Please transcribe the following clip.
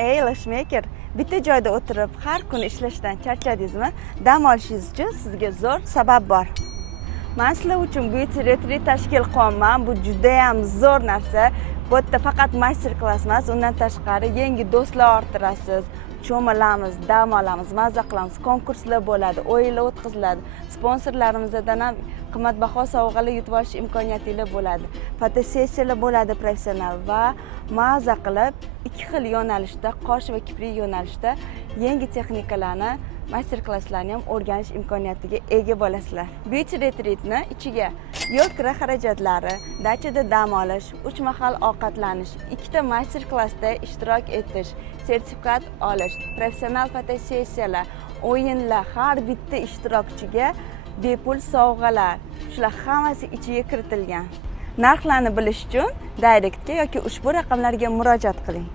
Ey Lashmaker, bitta joyda o'tirib har kun ishlashdan charchadingizmi? Dam olishingiz uchun sizga zo'r sabab bor. Men sizlar uchun beauty retreat tashkil qilaman. Bu juda ham zo'r narsa. Bu yerda faqat master klass emas, undan tashqari yangi do'stlar orttirasiz. Cho'milamiz, dam olamiz, mazza qilamiz, konkurslar bo'ladi, o'yinlar o'tkaziladi. Sponsorlarimizdan ham qimmatbaho sovg'alar yutib olish imkoniyatingiz bo'ladi. Fotosessiyalar bo'ladi professional va mazza qilib ikki xil yo'nalishda, qosh va kiprik yo'nalishda yangi texnikalarni, master klasslarni ham o'rganish imkoniyatiga ega bo'lasizlar. Beauty retreatni ichiga yo'l kira xarajatlari, dachada dam olish, 3 mahal ovqatlanish, ikkita master klassda ishtirok etish, sertifikat olish, professional fotosessiyalar, o'yinlar, har bitta ishtirokchiga bepul sovg'alar, shular hammasi ichiga kiritilgan. Narxlarni bilish uchun Directga yoki ushbu raqamlarga murojaat qiling.